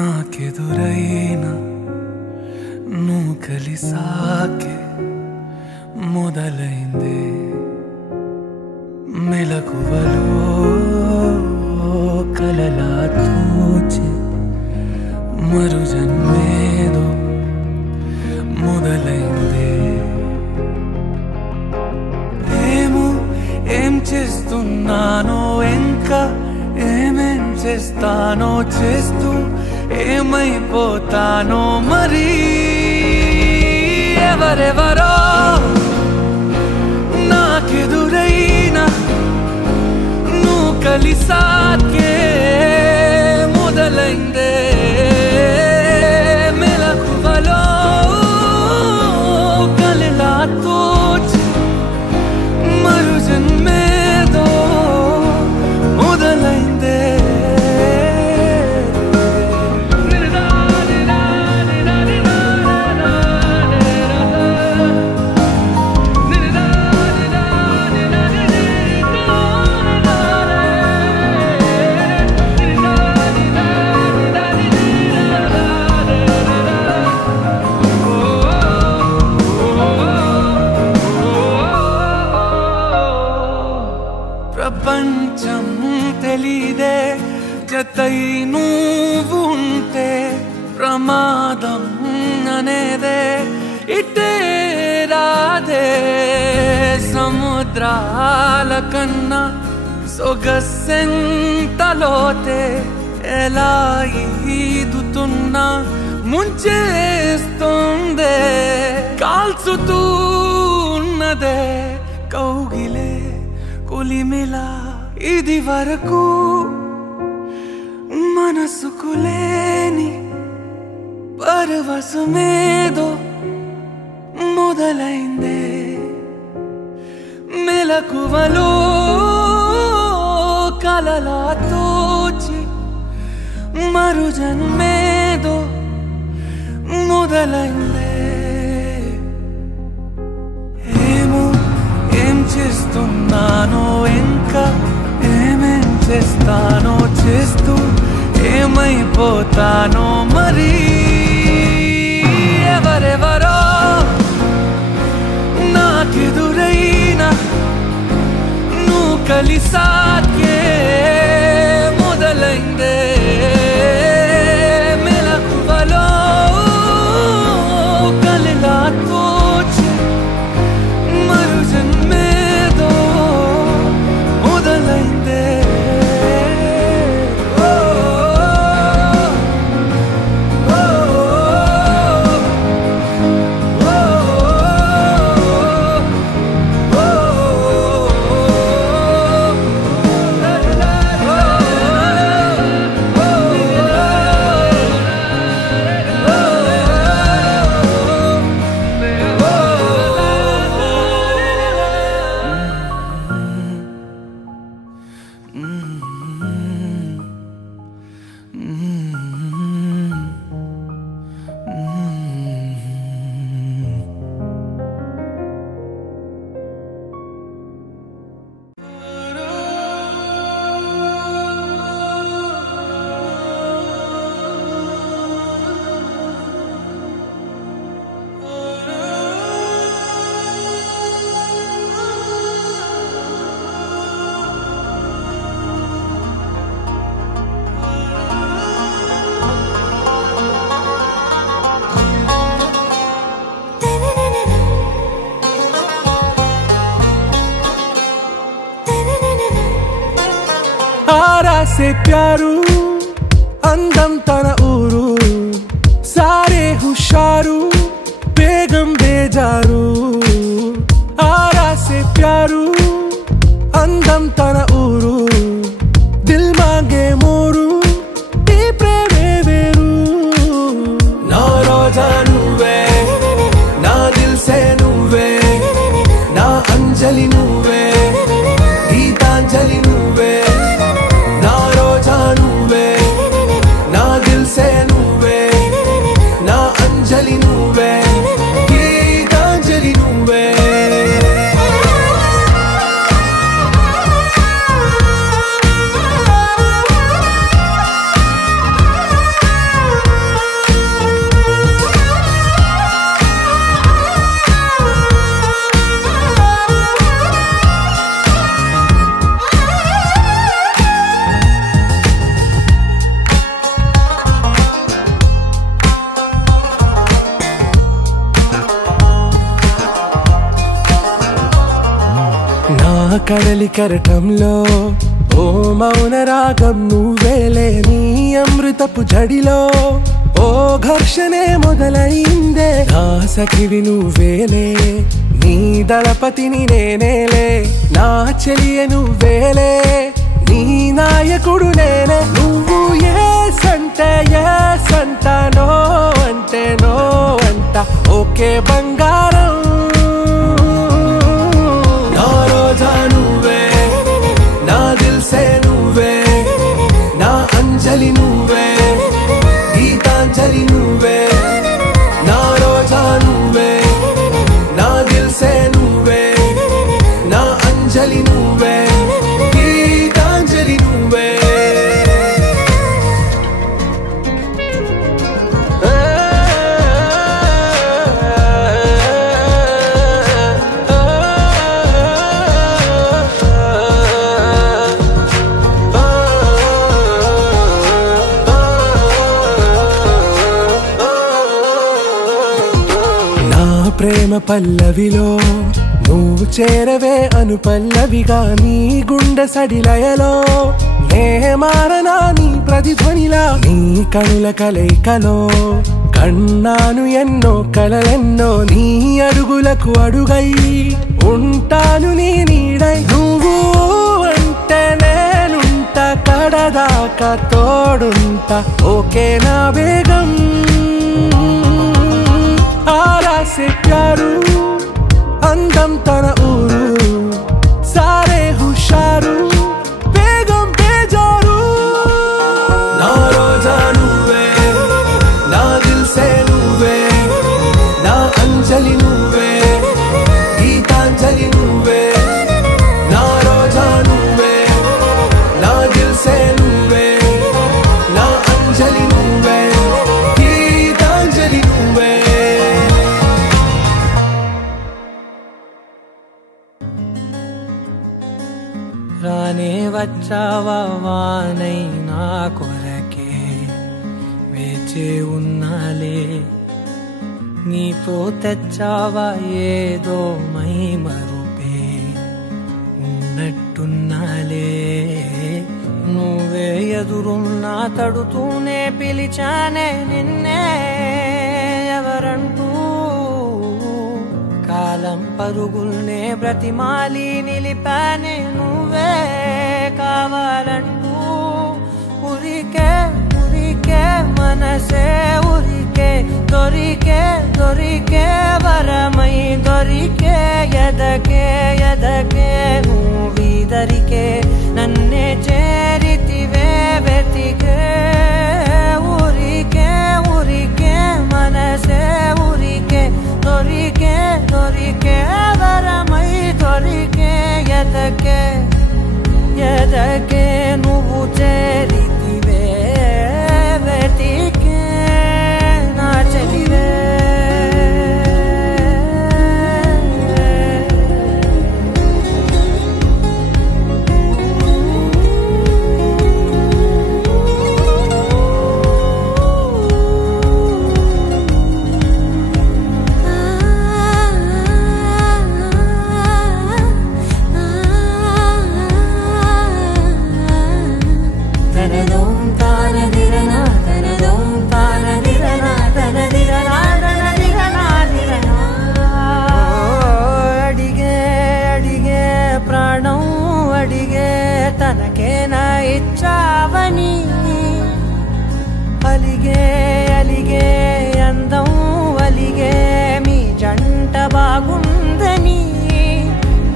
నాకెదురైనా నువ్వు కలిసాకే మొదలైందే మెలకువలో కలలా తోచి మరు జన్మేదో మొదలైందే ఏం చేస్తున్నానో ఇంకా ఏమేం చేస్తానో చేస్తూ ఏమైపోతానో మరి ఎవరెవరో నాకెదురైనా నువ్వు కలిసాకే మొదలైందే మెలకువలో కలలా తోచి మరు జన్మేదో మొదలైందే ప్రపంచం తెలీదే జతై నువ్వు ఉంటే ప్రమాదం అనేదే ఇటే రాదే సముద్రాల కన్నా సొగసెంతలోతే ఎలా ఈదుతున్నా ముంచేస్తుందే కాల్చుతూ ఉన్నదే కౌగిలే కొలిమిలా ఇది వరకు మనసుకు లేని పరవశమేదో మొదలైందే మెలకువలో కలలా తోచి మరు జన్మేదో మొదలైందే ఏం చేస్తున్నానో ఇంకా ఏమేం చేస్తానో చేస్తూ ఏమైపోతానో మరి ఎవరెవరో నాకెదురైనా నువ్వు కలిసాకే మొదలైందే మెలకువలో కలలా తోచి మరు జన్మేదో మొదలైందే से प्यारू अंदम तन ऊरू सारे हुशारू बेगम बेजारू आरा से प्यारू अंदम तन ऊरू दिल मांगे मोरू ई प्रेमे वेरू ना रोजा नुवे ना दिल से नुवे ना अंजलि नुवे गीतांजलि नुवे ना रोजा नुवे ना दिल से नुवे ना अंजलि नुवे गीतांजलि नुवे కడలి కరటంలో ఓ మౌన రాగం నువ్వేలే నీ అమృతపు జడిలో ఓ ఘర్షణే మొదలైందే నా సఖివి నువ్వేలే నీ దళపతిని నేనేలే నా చెలియ నువ్వేలే నీ నాయకుడు నేనే నువ్వు ఏ సంట నో అంటే నో అంట ఓకే బంగారం నా రోజా నువ్వే నా దిల్సే నువ్వే నా అంజలి నువ్వే గీతాంజలి నువ్వే నా రోజా నువ్వే నా దిల్సే నువ్వే నా అంజలి నువ్వే గీతాంజలి నువ్వే ప్రేమ పల్లవిలో నువ్వు చేరవే అను పల్లవిగా నీ గుండె సడిలయలో నే మారనా నీ ప్రతిధ్వనిలా నీ కనుల కలయికలో కన్నాను ఎన్నో కలలెన్నో నీ అడుగులకు అడుగై ఉంటాను నీ నీడై నువ్వు అంటే నేనుంట కడదాకా తోడుంటా ఓకే నా బేగం आरा से प्यारू अंदम तन ऊरू सारे हुशारू बेगम बेजारू ना रोजा नुवे ना दिल से नुवे ना अंजलि नुवे गीतांजलि नुवे ना रोजा नुवे ना दिल से नुवे ना अंजलि नुवे गीतांजलि नुवे రానే వచ్చావా వానై నా కొరకే వేచి ఉన్నాలే నీతో తెచ్చావా ఏదో మై మరుపే ఉన్నట్టున్నాలే నువ్వే ఎదురున్నా తడుతూనే పిలిచానే నిన్నే ఎవరంటూ కాలం పరుగుల్నే బ్రతిమాలి నిలిపానే నువ్వే కావాలంటూ ఉరికే ఉరికే మనసే ఉరికే దొరికే దొరికే వరమై దొరికే ఎదకే ఎదకే నువ్విదరికే నన్నే చేరితివే వెతికే ఉరికే ఉరికే మనసే ఉరికే దొరికే దొరికే వరమై దొరికే ఎదకే ఎదకే నువ్వు చేరితివే వెతికే నా చెలివే తనకేనా ఇచ్చావని అలిగే అలిగే అందం అలిగే మీ జంట బాగుందని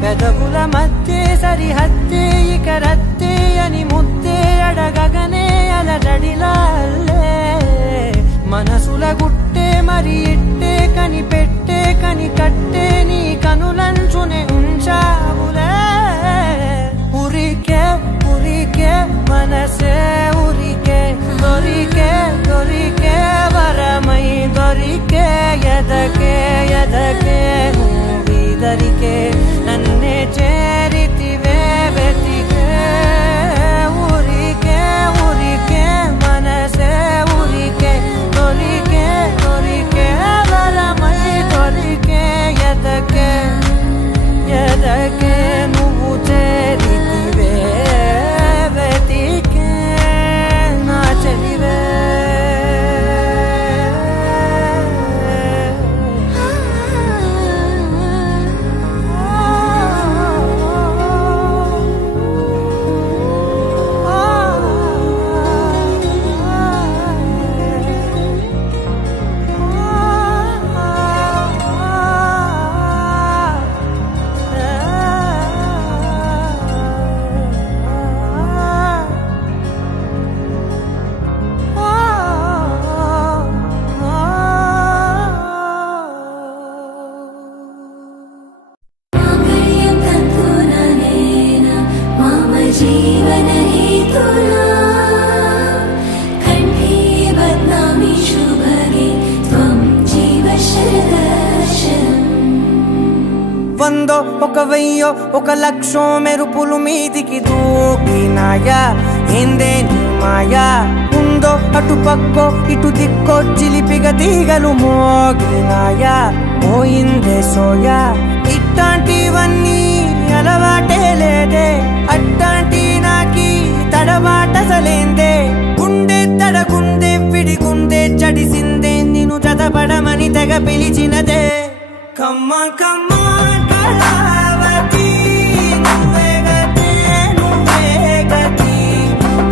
పెదవుల మధ్య సరిహద్దే ఇక రద్దే అని ముద్దే అడగగనే అలజడిలాలే మనసుల గుట్టే మరి ఇట్టే కని పెట్టే కని కట్టే నీ కనులంచునే ఉంచావులే ఉరికే ఉరికే మనసే ఉరికే దొరికే దొరికే వరమై దొరికే ఎదకే ఎదకే నువ్విదరికే నన్నే చేరితివే వెతికే ఉరికే ఉరికే మనసే ఒక వెయ్యో ఒక లక్షో మెరుపులు మీదికి దూకినాయా ఏందే నీ మాయా ఉందో అటు పక్కో ఇటు దిక్కో చిలిపిగ తీగలు మోగినాయా పోయిందే సోయా ఇట్లాంటివన్నీ అలవాటే లేదే అట్లాంటి నాకి తడబాటసలేందే గుండె తడగుందే విడిగుందే చడిసిందే నిన్ను చదపడమని తెగ పిలిచినదే కమ్మ కమ్మ కళావతి నువ్వే గతే నువ్వే గతి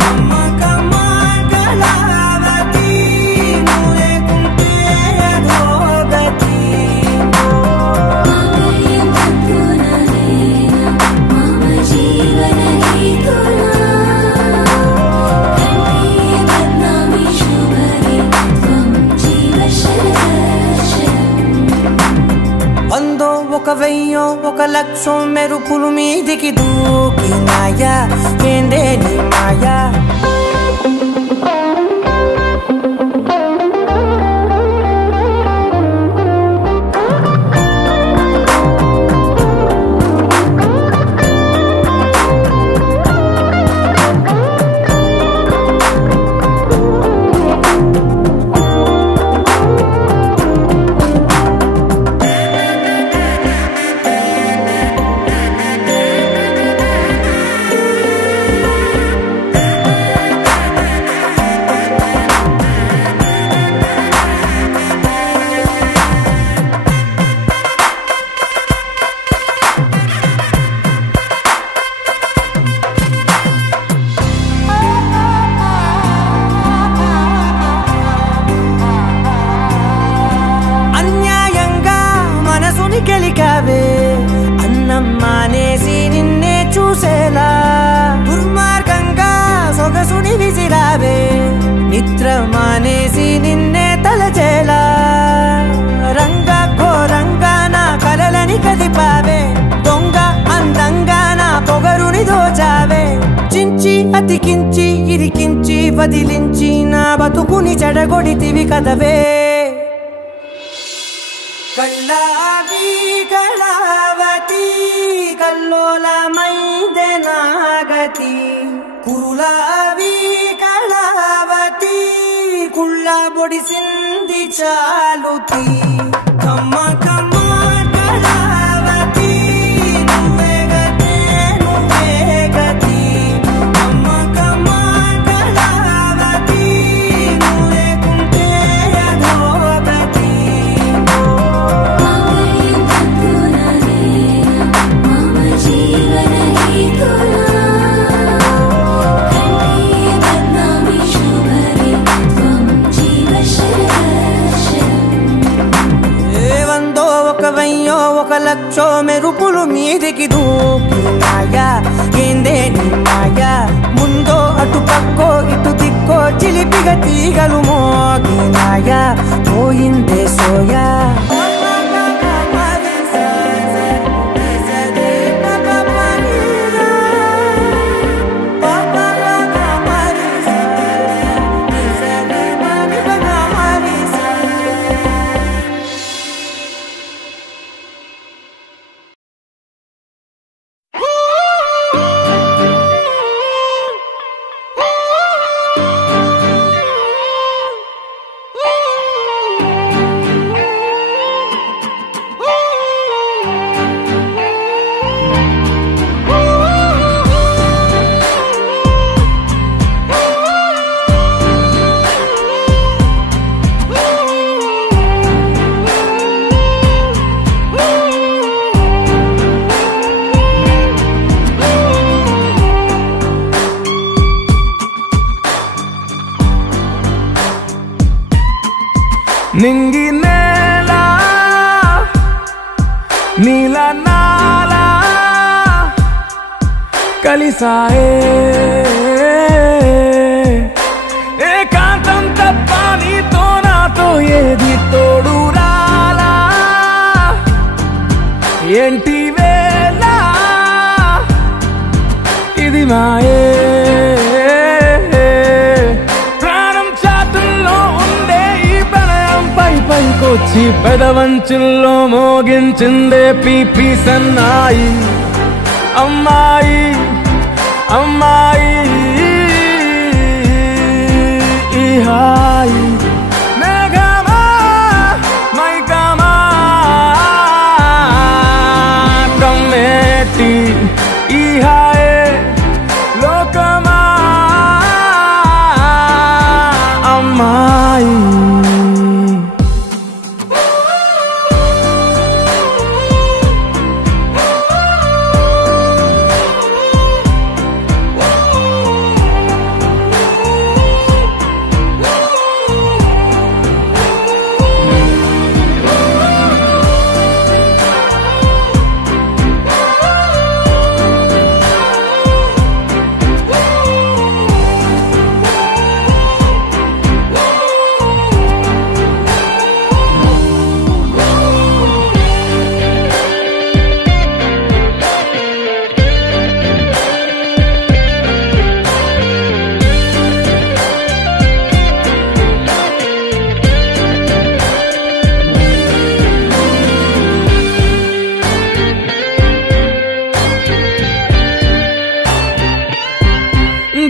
కమ్మ కమ్మ కళావతి నువ్వు లేకుంటే అధోగతి వందో ఒక వెయ్యో ఒక లక్షో మెరుపులు మీదికి దూకినాయా ఏందే నీ మాయా అన్నం మానేసి నిన్నే చూసేలా దుర్మార్గంగా సొగసుని విసిరావే నిద్ర మానేసి నిన్నే తలచేలా రంగా ఘోరంగా నా కలలని కదిపావే దొంగ అందంగా నా పొగరుని దోచావే చించి అతికించి ఇరికించి వదిలించి నా బతుకుని చెడగొడితివి కదవే కళ్ళావి కళావతి కల్లోలమైందే నాగతి కురులావి కళావతి కుళ్ళ బొడిసింది చాలుతి కమ్మ కమ్మ కళావతి నువ్వే గతే నువ్వే గతి కమ్మ కమ్మ కళావతి నువ్వు లేకుంటే అధోగతి వెయ్యో ఒక లక్షో మెరుపులు మీదికి దూకినాయా ఏందే నీ మాయా ముందో అటు పక్కో ఇటు దిక్కో చిలిపిగ తీగలు మోగినాయా పోయిందే సోయా నింగి నేల నీల నాల కలిసాయే ఏకాంతం తప్ప నీతో నాతో ఏది తోడు రాలా ఏంటి వేళ ఇది మాయే ప్రాణం చాతుల్లో ఉండే ఈ ప్రణయం పై పైకో వచ్చి పెదవంచుల్లో మోగించిందే పీపీ సన్నాయి అమ్మాయి అమ్మాయి ఈ హాయి మేఘమా మైకమా కమ్మేటి ఈ హాయే లోకమా అమ్మాయి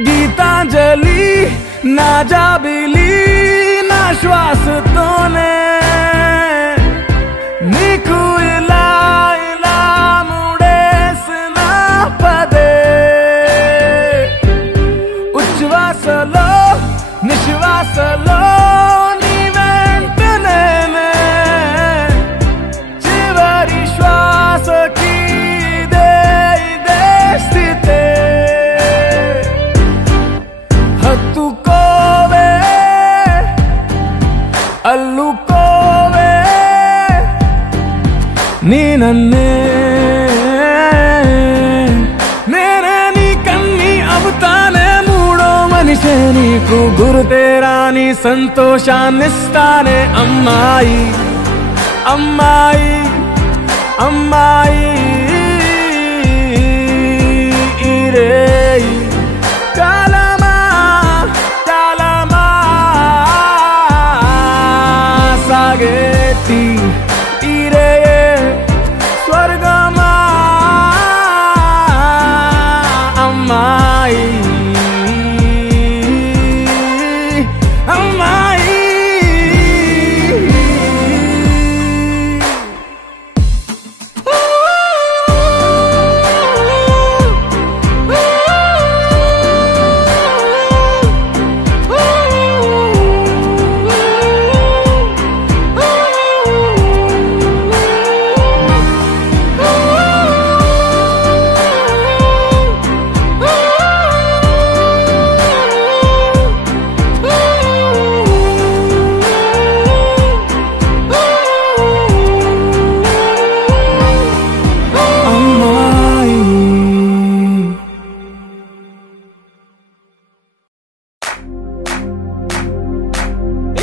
గీతాంజలి నా జాబిలి నా శ్వాసతోనే నీకు ఇలా ఇలా ముడేసిన పదే ఉచ్ఛ్వాసలో నిశ్వాసలో నీ వెంట నేనే చివరి శ్వాసకి ఇదే స్థితే హత్తుకోవే అల్లుకోవే నీ నన్నే నేనే నీ కన్ని అవుతానే మూడో మనిషే నీకు గురుతేరాని సంతోషాన్నిస్తానే అమ్మాయి అమ్మాయి అమ్మాయి ఇరేయి కాలమా కాలమా సాగేటి ఇరే స్వర్గమా అమ్మాయి అమ్మాయి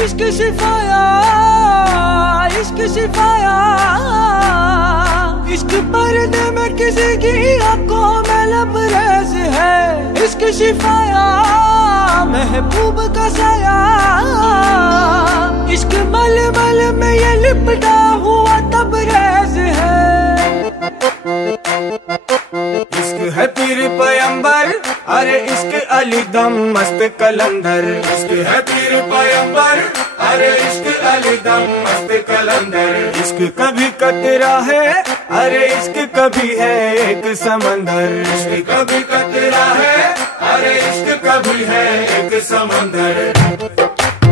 इश्क शिफाया इश्क शिफाया इश्क पर्दे में किसी की आंखों में लबरेज है इश्क शिफाया महबूब का साया इश्क मलमल में ये लिपटा हुआ तबरेज है इश्क है पीर पैगंबर अरे इश्क अली दम मस्त कलंदर इश्क है पीर पैगंबर अरे इश्क अली दम मस्त कलंदर इश्क कभी कतरा है अरे इश्क कभी है एक समंदर इश्क कभी कतरा है अरे इश्क कभी है एक समंदर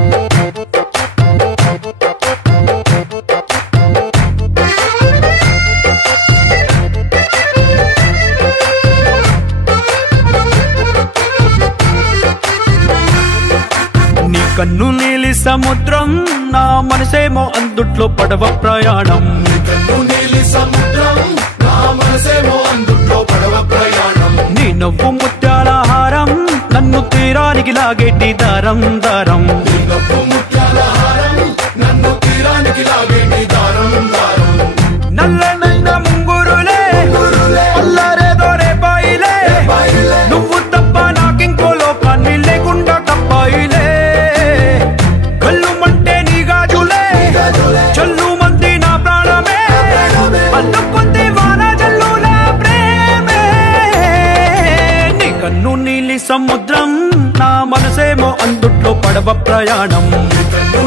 కన్ను నీలి సముద్రం నా మనసేమో అందుట్లో పడవ ప్రయాణం కన్ను నీలి సముద్రం నా మనసేమో అందుట్లో పడవ ప్రయాణం నీ నవ్వు ముత్యాల హారం నన్ను తీరానికి లాగేటి దారం దారం నీ నవ్వు ముత్యాల హారం నన్ను తీరానికి లాగేటి దారం దారం నల్లనైన ముంగురులే అల్లారేదో రేపాయిలే నువ్వు తప్ప నాకింకో లోకాన్ని లేకుండా తప్పాయిలే కళ్ళు మంటే నీ గాజులే ప్రయాణం.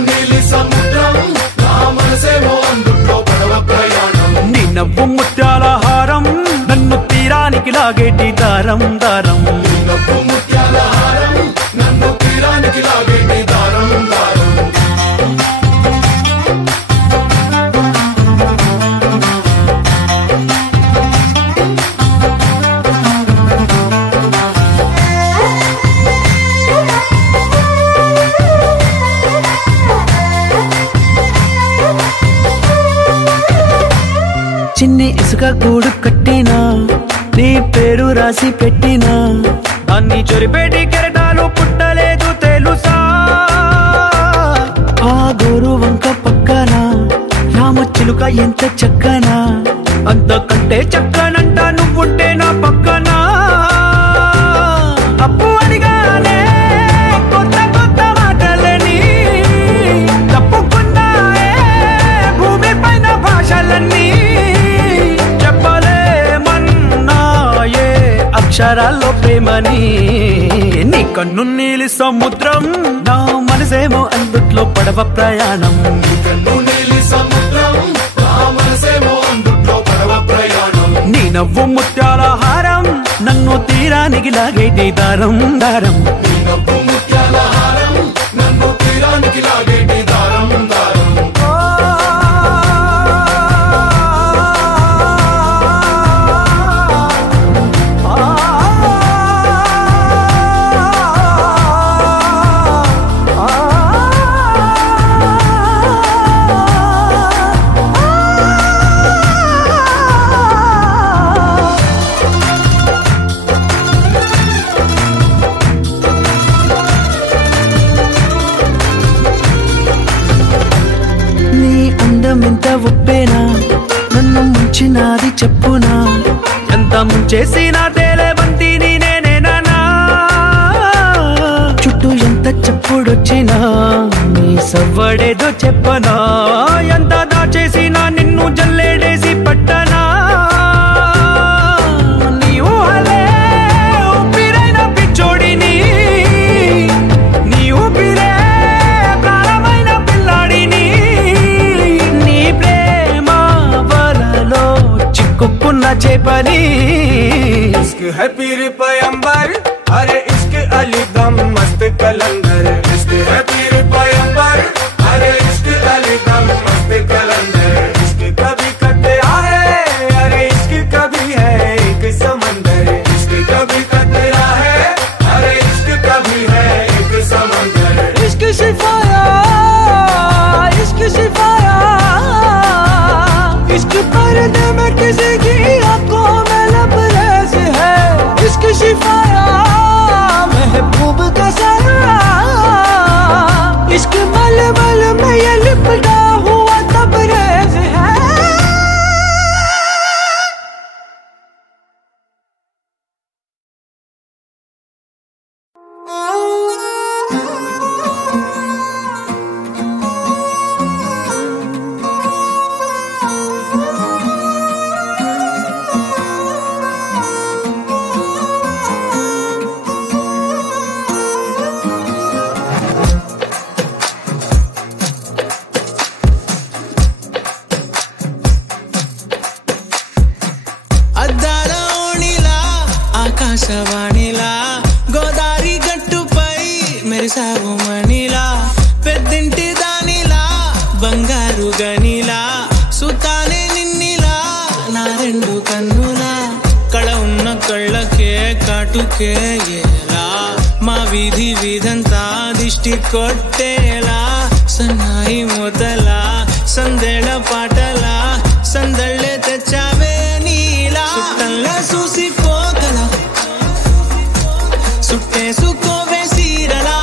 నీలి సముద్రం నా మనసేమో అందుట్లో పడవ ప్రయాణం. నీ నవ్వు ముత్యాల హారం నన్ను తీరానికి లాగేటి దారం దారం. నీ నవ్వు ముత్యాల హారం నన్ను తీరానికి లాగేటి దారం దారం. చిన్ని ఇసుక గూడు కట్టినా నీ పేరు రాసి పెట్టినా అన్ని చొరిపేటి కెరటాలు పుట్టలేదు తెలుసా. ఆ గోరు వంక పక్కన రామచిలుక ఎంత చక్కనా, అంతకంటే చక్కనంట నువ్వుంటే నా పక్కన. అప్పు అడిగానే కొత్త కొత్త మాటలని తప్పుకున్నాయే భూమి పైన భాషలన్నీ. చెప్పలేమన్నాయే అక్షరాల్లో ప్రేమని. నీ కన్ను నీలి సముద్రం నా మనసేమో అందుట్లో పడవ ప్రయాణం. కన్ను నీలి సముద్రం నా మనసేమో అందుట్లో పడవ ప్రయాణం. నీ నవ్వు ముత్యాల హారం నన్ను తీరానికి లాగేటి దారం దారం. నీ నవ్వు ముత్యాల హారం నన్ను తీరానికి లాగేటి దారం దారం. ఎంత ఒప్పేనా నన్ను ముంచినాది చెప్పునా, ఎంత ముంచేసినా తేలేవంతి నేనేనా. చుట్టూ ఎంత చెప్పుడొచ్చినా నీ సవ్వడేదో చెప్పనా, ఎంత దాచేసినా నిన్ను జల్లేడేసి పట్టనా. నీ ఊహలే ఊపిరైన పిచ్చోడిని, నీ ఊపిరే ప్రాణమైన పిల్లాడిని. నీ ప్రేమ వలలో చిక్కుకున్న చేపని. इश्क है पीर पैगंबर अरे इश्क अली दम मस्त कलंदर. इश्क है पीर पैगंबर अरे इश्क अली दम मस्त कलंदर. इश्क कभी कतरा है अरे इश्क कभी है एक समंदर. इश्क कभी कतरा है अरे इश्क कभी है एक समंदर. इश्क शिफाया इश्क शिफाया, इश्क पर्दे में किसी की आंखों में लबरेज है. इश्क शिफाया महबूब का साया, इश्क मलमल में ये लिपटा हुआ तबरेज है. అద్దాల ఓణిలా ఆకాశవాణిలా గోదారి గట్టుపై మెరిసావు మణిలా, పెద్దింటి దానిలా బంగారు గనిలా, సుతానే నిన్నిలా నా రెండు కన్నులా. కళ ఉన్న కళ్ళకే కాటుకే ఎలా, మా వీధి వీధంతా దిష్టి కొట్టేలా. సన్నాయి మొదలా సందేళ పాటలా సందళ్ళే తెచ్చావే నీలా. సుట్టంలా చూసిపోగలా సుట్టేసుకోవే సీరలా,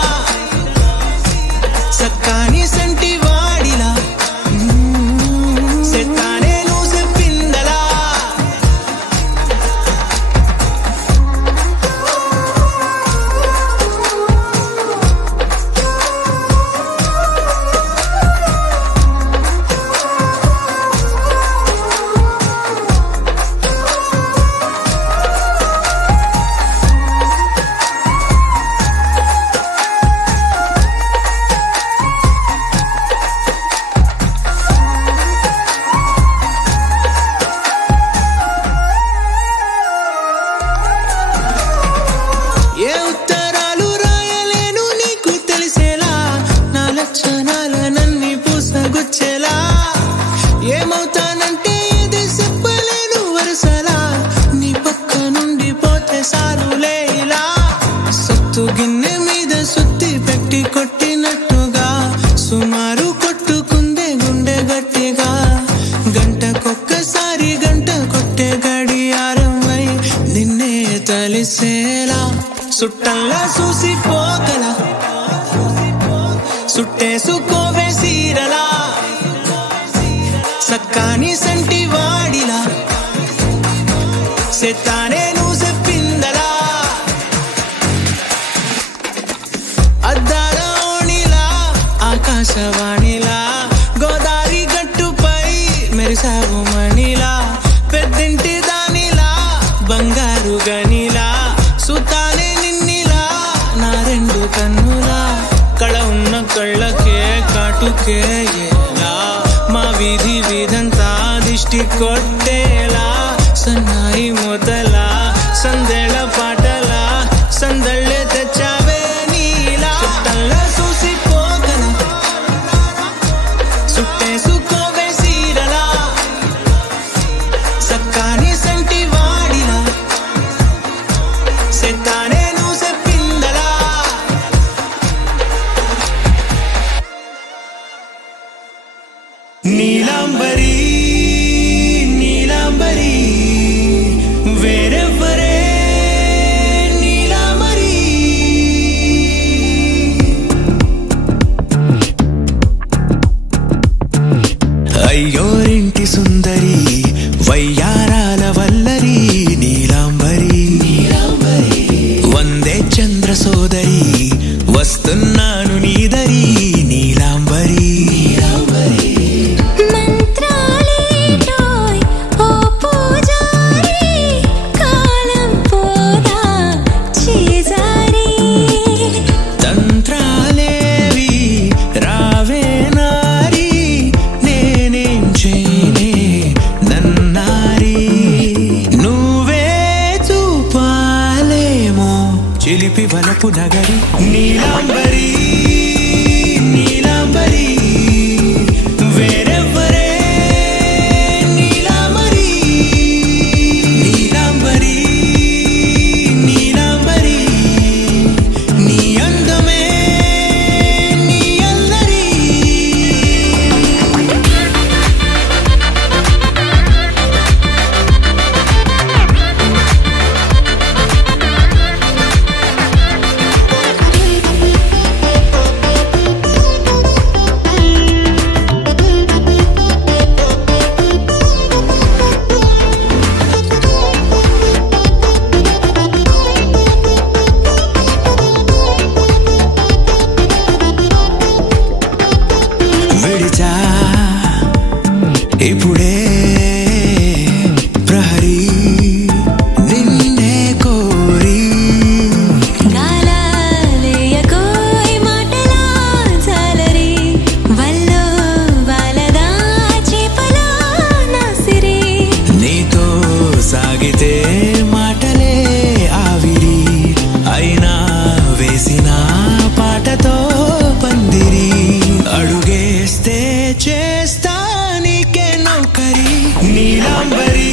సక్కాని సంటి వాడిలా సెత్తానే నువ్వు చెప్పిందలా. కొట్టుకుందే గుండె గట్టిగా గంటకొక్కసారి గంట కొట్టే గడియారమై నిన్నే తలిసేలా సుట్టల్లా చూసిపోగల సుట్టేసుకోవే సీరలా సక్కాని సంటి వాడిలా సెత్తానే నువ్వు చెప్పిందలా అద్దాల ఓణిలా ఆకాశవాణిలా గోదారి గట్టుపై మెరిసావు మణిలా పెద్దింటి దానిలా బంగారు గనిలా సుతానే నిన్నిలా నా రెండు కన్నులా కళ ఉన్న కళ్ళకే కాటుకే ఎలా మా వీధి వీధంతా దిష్టి కొట్టేలా సన్నాయి మొదలా సందెళ పాటలా సందళ్ళే తెచ్చావే నీలా చుట్టల్లా చూసిపోగల సుట్టేసుకోవే సీరలా సక్కాని సంటి వాడిలా సెత్తానే నువ్వు చెప్పిందలా నీలాంబరి నీలాంబరి వేరెవ్వరే నీలాంబరి అయ్యోరింటి సుందరి వయ్యారాల వల్లరి నీలాంబరి వందే చంద్ర సోదరి వస్తున్నాను నీదరి నీలాంబరి చిలిపి వలపు నగరి నీలాంబరి నీలాంబరి వేరెవ్వరే నీలాంబరి నీలాంబరి నీలాంబరి నీ అందమే నీ అల్లరి విడిచా ఇప్పుడే ప్రహరీ నిన్నే కోరి గాలాలేయకోయ్ మాటలా జాలరి వల్లో వాలదా చేపలా నాసిరి నీతో సాగితే మాటలే ఆవిరి అయినా వేసిన పాటతో పందిరి అడుగేస్తే చేస్తా నీకే నౌకరి నీలాంబరి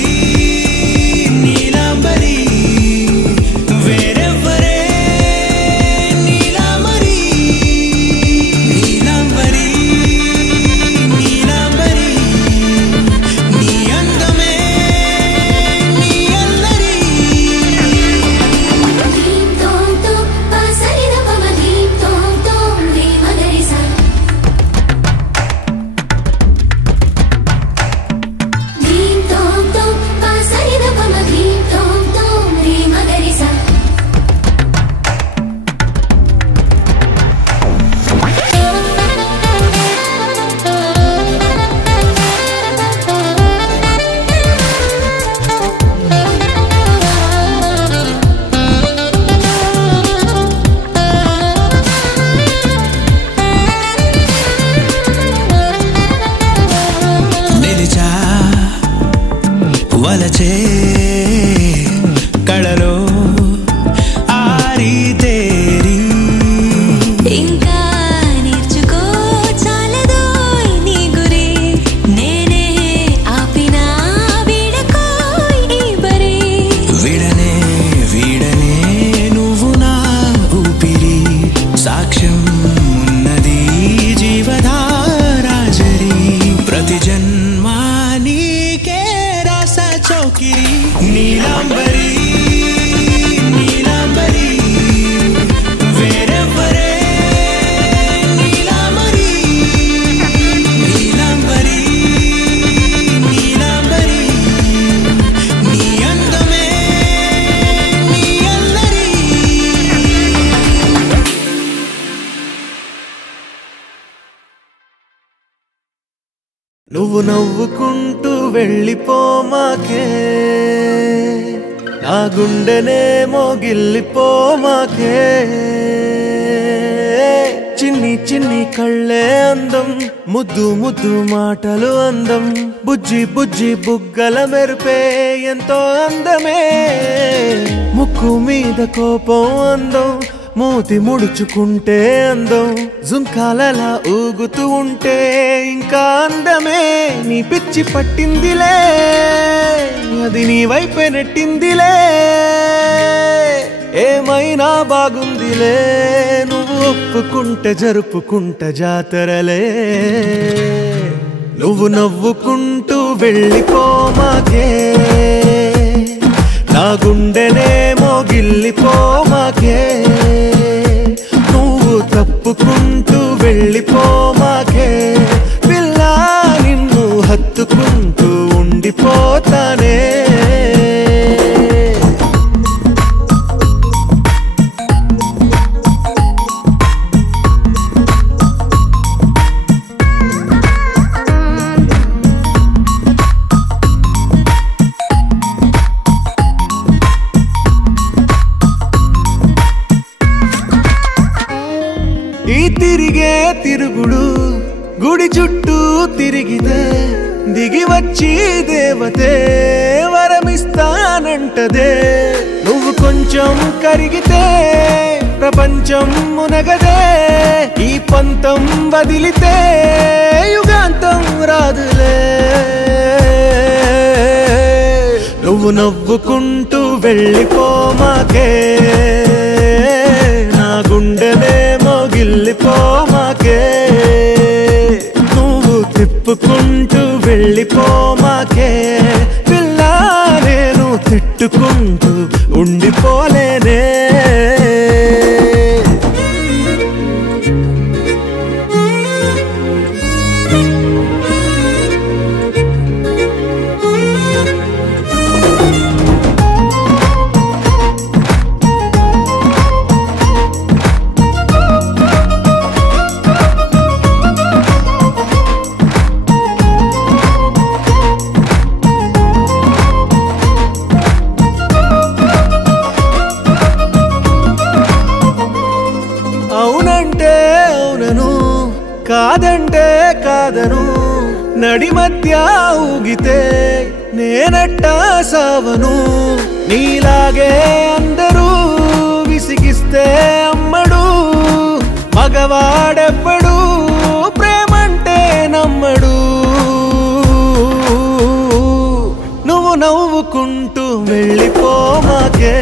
నీలాంబరి వేరెవ్వరే నీలాంబరి నీలాంబరి నీలాంబరి నీ అందమే నీ అల్లరి ధీం తోం తోం పాసరిద పమ ధీం తోం తోం రే మగరిసా ధీం తోం తోం పాసరిద పమ ధీం తోం తోం రే మగరిసా నిలిచా వలచే కళలో ఆరి తేరి ఇంకా నేర్చుకో చాలదోయ్ నీ గురి నేనే ఆపినా వీడకోయ్ ఈ బరి విడనే వీడనే నువ్వు నా ఊపిరి సాక్ష్యం ఉన్నది జీవధారా నువ్వు నవ్వుకుంటూ వెళ్ళిపోమాకే నా గుండెనేమో గిల్లిపోమాకే చిన్ని చిన్ని కళ్ళే అందం ముద్దు ముద్దు మాటలు అందం బుజ్జి బుజ్జి బుగ్గల మెరుపే ఎంతో అందమే ముక్కు మీద కోపం అందం మూతి ముడుచుకుంటే అందం జుంకాలలా ఊగుతూ ఉంటే ఇంకా అందమే నీ పిచ్చి పట్టిందిలే అది నీ వైపే నెట్టిందిలే ఏమైనా బాగుందిలే నువ్వు ఒప్పుకుంటే జరుపుకుంటే జాతరలే నువ్వు నవ్వుకుంటూ వెళ్ళిపోమాకే నా గుండెనేమో గిల్లిపోమాకే నువ్వు తప్పుకుంటూ వెళ్ళిపోమాకే పిల్ల నిన్ను హత్తుకుంటూ ఉండిపోతానే తిరిగే తిరుగుడు గుడి చుట్టూ తిరిగితే దిగి వచ్చి దేవతే వరమిస్తానంటదే నువ్వు కొంచెం కరిగితే ప్రపంచం మునగదే ఈ పంతం వదిలితే యుగాంతం రాదులే నువ్వు నవ్వుకుంటూ వెళ్ళిపోమాకే నా గుండెనేమో గిల్లిపోమాకే నువ్వు తిప్పుకుంటూ వెళ్ళిపోమాకే పిల్ల నేను తిట్టుకుంటూ ఉండిపోలేనే కాదంటే కాదను నడి మధ్య ఊగితే నేనట్టా సావను నీలాగే అందరూ విసిగిస్తే అమ్మడు మగవాడెవ్వడు ప్రేమంటే నమ్మడు నువ్వు నవ్వుకుంటూ వెళ్ళిపోమాకే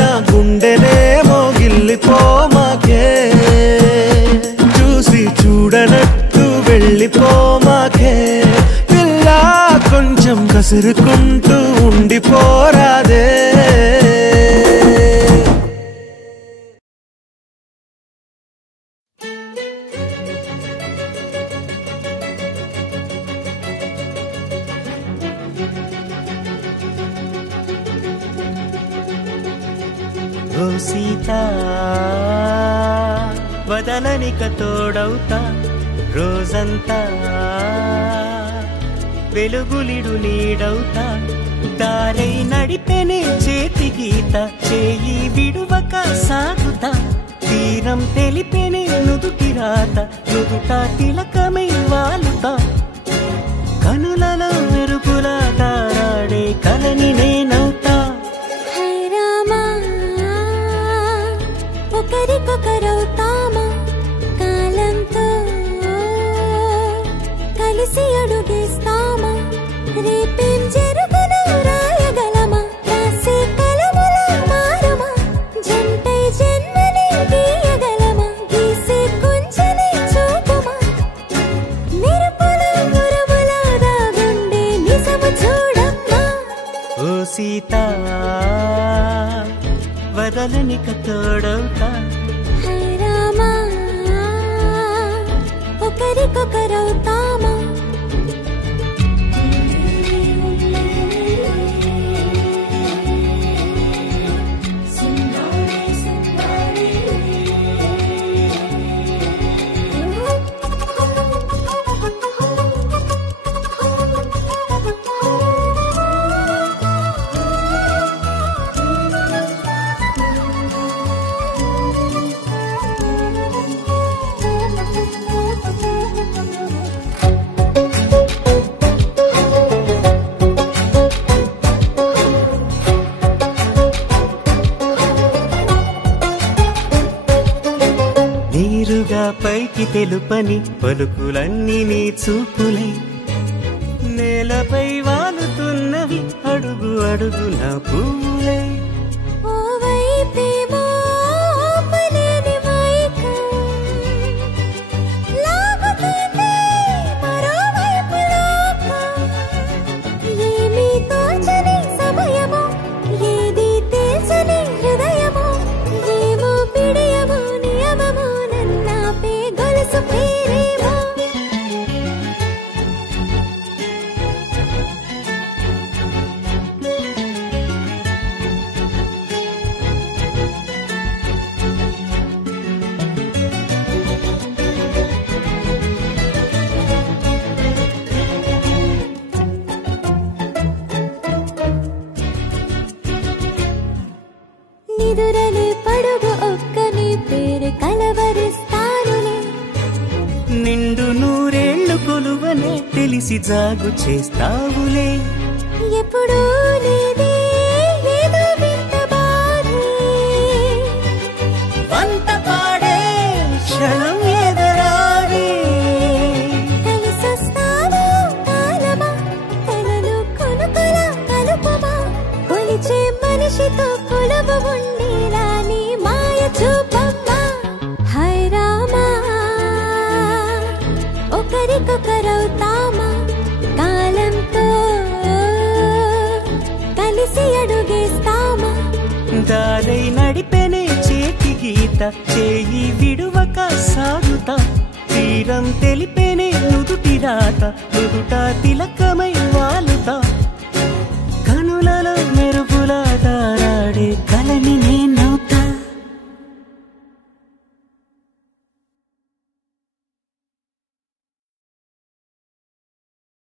నా గుండెనేమో గిల్లిపోమాకే చూడనట్టు వెళ్ళిపోమాకే పిల్ల కొంచెం కసురుకుంటూ ఉండిపోరాదే ఓ సీతా వదలనిక తోడవుతా రోజంతా వెలుగులిడు నీడవుతా దారై నడిపెనే చేతి గీత చేయి విడువక సాగుతా తీరం తెలిపెనే నుదుటి రాత నుదుట తిలకమై వాలుతా కనులలో మెరుగులా తారాడే కలని నేనవుతా ఒకరికొకరవుతామా కాలంతో కలిసి అడుగేస్తామా రేపేం జరుగునో రాయగలమా రాసే కలముల మారమా జంటై జన్మని గీయగలమా గీసే కొంచెనే చూపుమా మెరుపుల మురముల దాగుండే నిజము చూడమ్మా ఓ సీతా వదలనిక తోడవుతా రామా ఒకరికొకరవుతామా తెలుపని పలుకులన్నీ నీ చూపులై నేలపై వాలుతున్నవి అడుగు అడుగు నా పువ్వులై నిదురలే పడుగు ఒక్కని పేరు కలవరిస్తానులే నిండు నూరేళ్లు కొలువనే తెలిసి జాగు చేస్తావులే ఎప్పుడూ లేదే ఏదో వింత బాధే వంత పాడే క్షణం ఎదరాడే కలిసొస్తావో కాలమా కలలు కొనుకల కలుపమా కొలిచే మనిషితో కొలువు ఉండేలా నీ మాయ చూపమ్మా హై రామా ఒకరికొకరవుతామా కాలంతో కలిసి అడుగేస్తామా దారై నడిపెనే చేతి గీత చేయి విడువక సాగుతా తీరం తెలిపెనే నుదుటి రాత నుదుట తిలకమై వాలుతా కనులలో మెరుపులా తారాడే